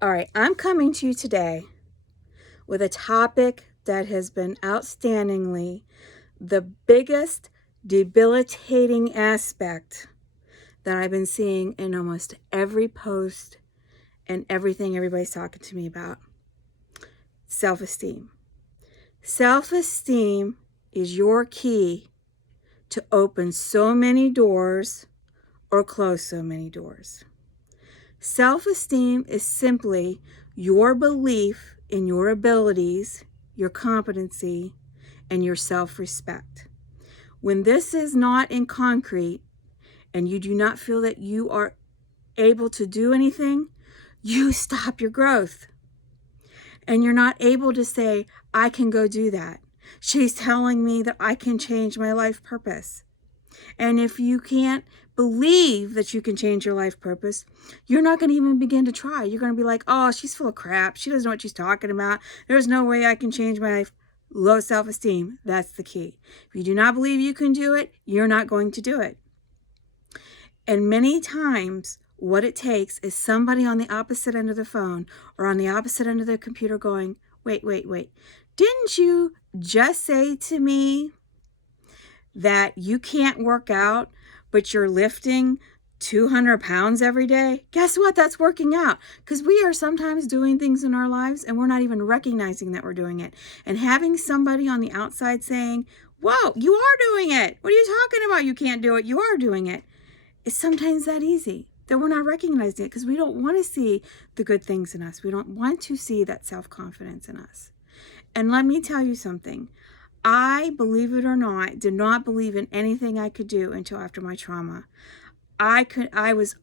All right, I'm coming to you today with a topic that has been outstandingly the biggest debilitating aspect that I've been seeing in almost every post and everything everybody's talking to me about. Self-esteem. Self-esteem is your key to open so many doors or close so many doors. Self-esteem is simply your belief in your abilities, your competency, and your self-respect. When this is not in concrete and you do not feel that you are able to do anything, you stop your growth. And you're not able to say, I can go do that. She's telling me that I can change my life purpose. And if you can't believe that you can change your life purpose, you're not going to even begin to try. You're going to be like, oh, she's full of crap. She doesn't know what she's talking about. There's no way I can change my life. Low self-esteem. That's the key. If you do not believe you can do it, you're not going to do it. And many times, what it takes is somebody on the opposite end of the phone or on the opposite end of the computer going, wait. Didn't you just say to me that you can't work out, but you're lifting 200 pounds every day? Guess what? That's working out, because we are sometimes doing things in our lives and we're not even recognizing that we're doing it. And having somebody on the outside saying, whoa, you are doing it. What are you talking about? You can't do it. You are doing it. It's sometimes that easy that we're not recognizing it because we don't want to see the good things in us. We don't want to see that self-confidence in us. And let me tell you something. I, believe it or not, did not believe in anything I could do until after my trauma. I was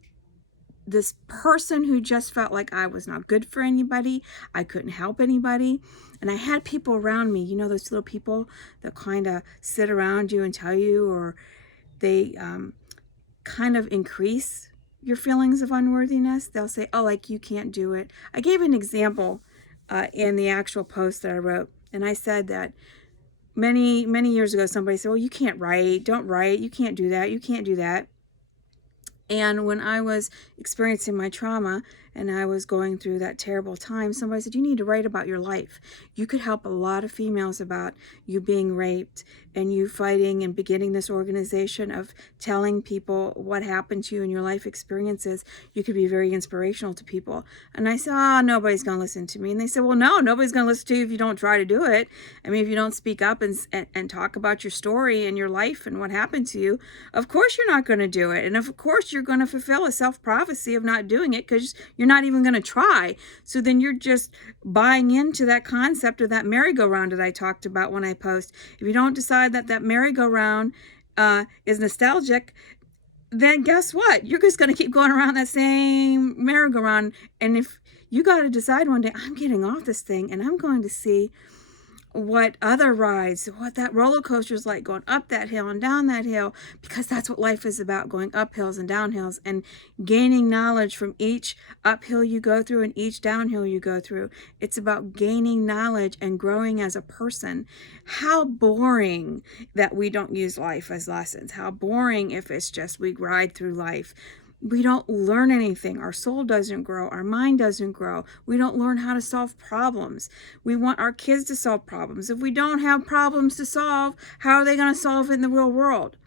this person who just felt like I was not good for anybody. I couldn't help anybody. And I had people around me, you know, those little people that kind of sit around you and tell you, or they kind of increase your feelings of unworthiness. They'll say, oh, like, you can't do it. I gave an example in the actual post that I wrote. And I said that many years ago, somebody said, well, you can't write, don't write, you can't do that, you can't do that. And when I was experiencing my trauma and I was going through that terrible time, somebody said, you need to write about your life. You could help a lot of females about you being raped and you fighting and beginning this organization of telling people what happened to you and your life experiences. You could be very inspirational to people. And I said, oh, nobody's going to listen to me. And they said, well, no, nobody's going to listen to you if you don't try to do it. I mean, if you don't speak up and talk about your story and your life and what happened to you, of course you're not going to do it. And of course you're going to fulfill a self-prophecy of not doing it because you're not even going to try. So then you're just buying into that concept of that merry-go-round that I talked about when I post. If you don't decide that that merry-go-round is nostalgic, then guess what? You're just going to keep going around that same merry-go-round. And if you got to decide one day, I'm getting off this thing and I'm going to see what other rides, what that roller coaster is like, going up that hill and down that hill, because that's what life is about, going up hills and down hills and gaining knowledge from each uphill you go through and each downhill you go through. It's about gaining knowledge and growing as a person. How boring that we don't use life as lessons. How boring if it's just we ride through life. We don't learn anything. Our soul doesn't grow. Our mind doesn't grow. We don't learn how to solve problems. We want our kids to solve problems. If we don't have problems to solve, how are they going to solve it in the real world?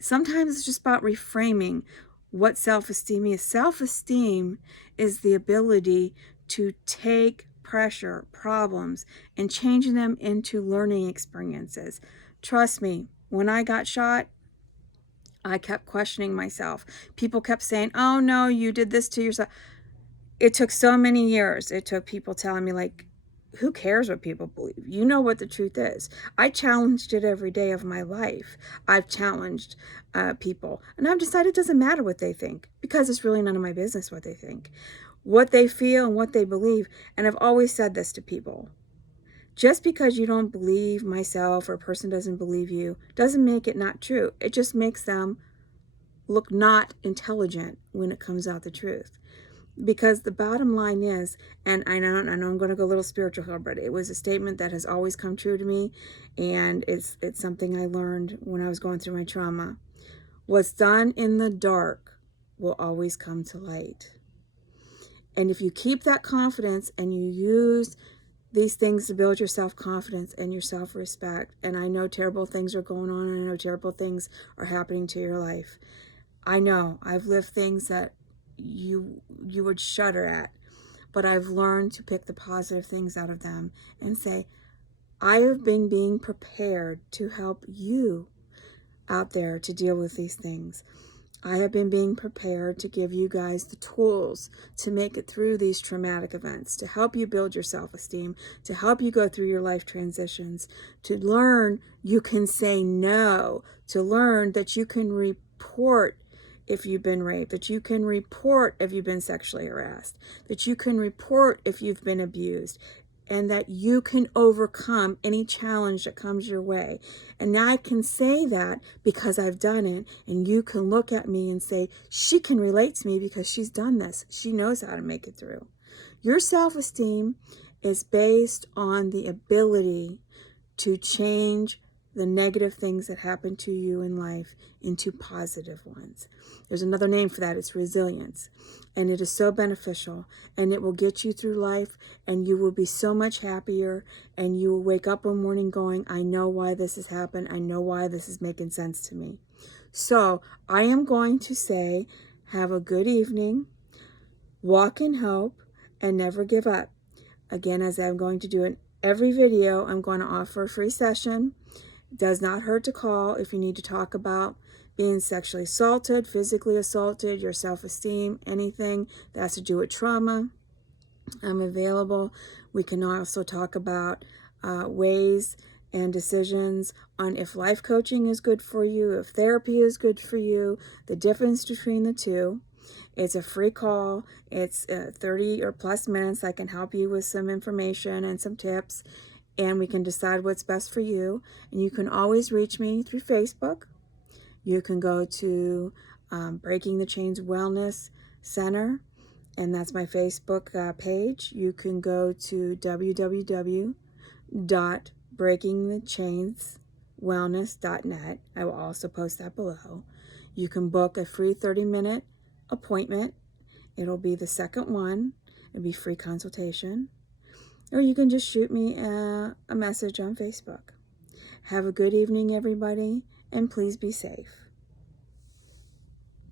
Sometimes it's just about reframing what self-esteem is. Self-esteem is the ability to take pressure, problems, and change them into learning experiences. Trust me, when I got shot, I kept questioning myself. People kept saying, oh no, you did this to yourself. It took so many years. It took people telling me, like, who cares what people believe? You know what the truth is. I challenged it every day of my life. I've challenged people. And I've decided it doesn't matter what they think, because it's really none of my business what they think. What they feel and what they believe. And I've always said this to people. Just because you don't believe myself or a person doesn't believe you doesn't make it not true. It just makes them look not intelligent when it comes out the truth. Because the bottom line is, and I know I'm going to go a little spiritual here, but it was a statement that has always come true to me, and it's something I learned when I was going through my trauma. What's done in the dark will always come to light. And if you keep that confidence and you use these things to build your self-confidence and your self-respect, and I know terrible things are going on, and I know terrible things are happening to your life. I know I've lived things that you would shudder at, but I've learned to pick the positive things out of them and say, I have been being prepared to help you out there to deal with these things. I have been being prepared to give you guys the tools to make it through these traumatic events, to help you build your self-esteem, to help you go through your life transitions, to learn you can say no, to learn that you can report if you've been raped, that you can report if you've been sexually harassed, that you can report if you've been abused, and that you can overcome any challenge that comes your way. And now I can say that because I've done it, and you can look at me and say, she can relate to me because she's done this. She knows how to make it through. Your self-esteem is based on the ability to change the negative things that happen to you in life into positive ones. There's another name for that. It's resilience. And it is so beneficial, and it will get you through life, and you will be so much happier, and you will wake up one morning going, I know why this has happened. I know why this is making sense to me. So I am going to say, have a good evening, walk in hope, and never give up. Again, as I'm going to do in every video, I'm going to offer a free session. It does not hurt to call if you need to talk about being sexually assaulted, physically assaulted, your self-esteem, anything that has to do with trauma. I'm available. We can also talk about ways and decisions on if life coaching is good for you, if therapy is good for you, the difference between the two. It's a free call. It's 30 or plus minutes. I can help you with some information and some tips, and we can decide what's best for you. And you can always reach me through Facebook. You can go to Breaking the Chains Wellness Center, and that's my Facebook page. You can go to www.breakingthechainswellness.net. I will also post that below. You can book a free 30-minute appointment. It'll be the second one. It'll be free consultation. Or you can just shoot me a message on Facebook. Have a good evening, everybody, and please be safe.